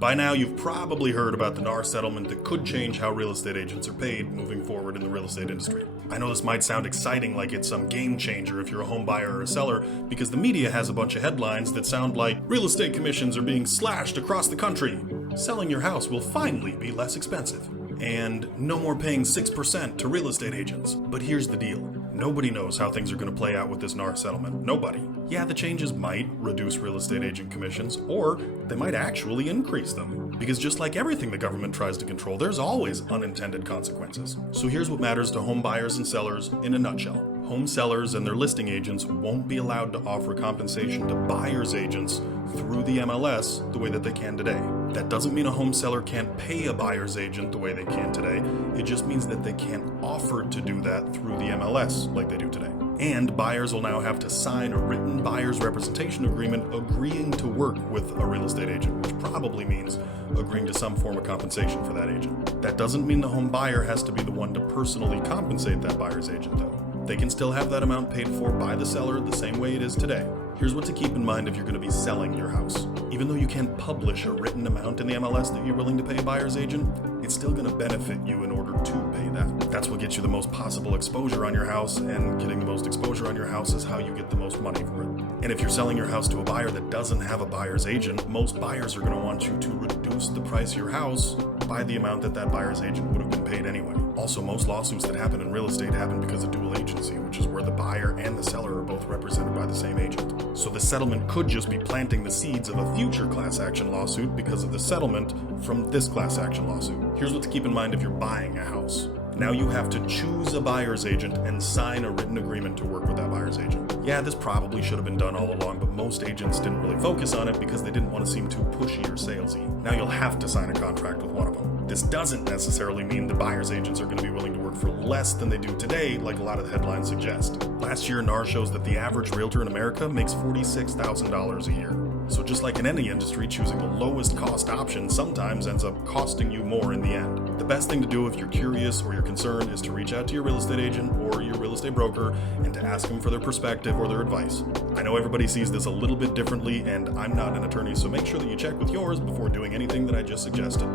By now, you've probably heard about the NAR settlement that could change how real estate agents are paid moving forward in the real estate industry. I know this might sound exciting, like it's some game changer if you're a home buyer or a seller, because the media has a bunch of headlines that sound like real estate commissions are being slashed across the country, selling your house will finally be less expensive, and no more paying 6% to real estate agents. But here's the deal. Nobody knows how things are going to play out with this NAR settlement. Nobody. Yeah, the changes might reduce real estate agent commissions, or they might actually increase them. Because just like everything the government tries to control, there's always unintended consequences. So here's what matters to home buyers and sellers in a nutshell. Home sellers and their listing agents won't be allowed to offer compensation to buyers agents through the MLS the way that they can today. That doesn't mean a home seller can't pay a buyer's agent the way they can today. It just means that they can't offer to do that through the MLS like they do today. And buyers will now have to sign a written buyer's representation agreement agreeing to work with a real estate agent, which probably means agreeing to some form of compensation for that agent. That doesn't mean the home buyer has to be the one to personally compensate that buyer's agent, though. They can still have that amount paid for by the seller the same way it is today. Here's what to keep in mind if you're going to be selling your house. Even though you can't publish a written amount in the MLS that you're willing to pay a buyer's agent, it's still going to benefit you in order to pay that. That's what gets you the most possible exposure on your house, and getting the most exposure on your house is how you get the most money for it. And if you're selling your house to a buyer that doesn't have a buyer's agent, most buyers are going to want you to reduce the price of your house by the amount that that buyer's agent would have been paid anyway. Also, most lawsuits that happen in real estate happen because of dual agency, which is where the buyer and the seller are both represented by the same agent. So the settlement could just be planting the seeds of a future class action lawsuit because of the settlement from this class action lawsuit. Here's what to keep in mind if you're buying a house. Now you have to choose a buyer's agent and sign a written agreement to work with that buyer's agent. Yeah, this probably should have been done all along, but most agents didn't really focus on it because they didn't want to seem too pushy or salesy. Now you'll have to sign a contract with one of them. This doesn't necessarily mean the buyer's agents are going to be willing to work for less than they do today, like a lot of the headlines suggest. Last year, NAR shows that the average realtor in America makes $46,000 a year. So just like in any industry, choosing the lowest cost option sometimes ends up costing you more in the end. The best thing to do if you're curious or you're concerned is to reach out to your real estate agent or your real estate broker and to ask them for their perspective or their advice. I know everybody sees this a little bit differently, and I'm not an attorney, so make sure that you check with yours before doing anything that I just suggested.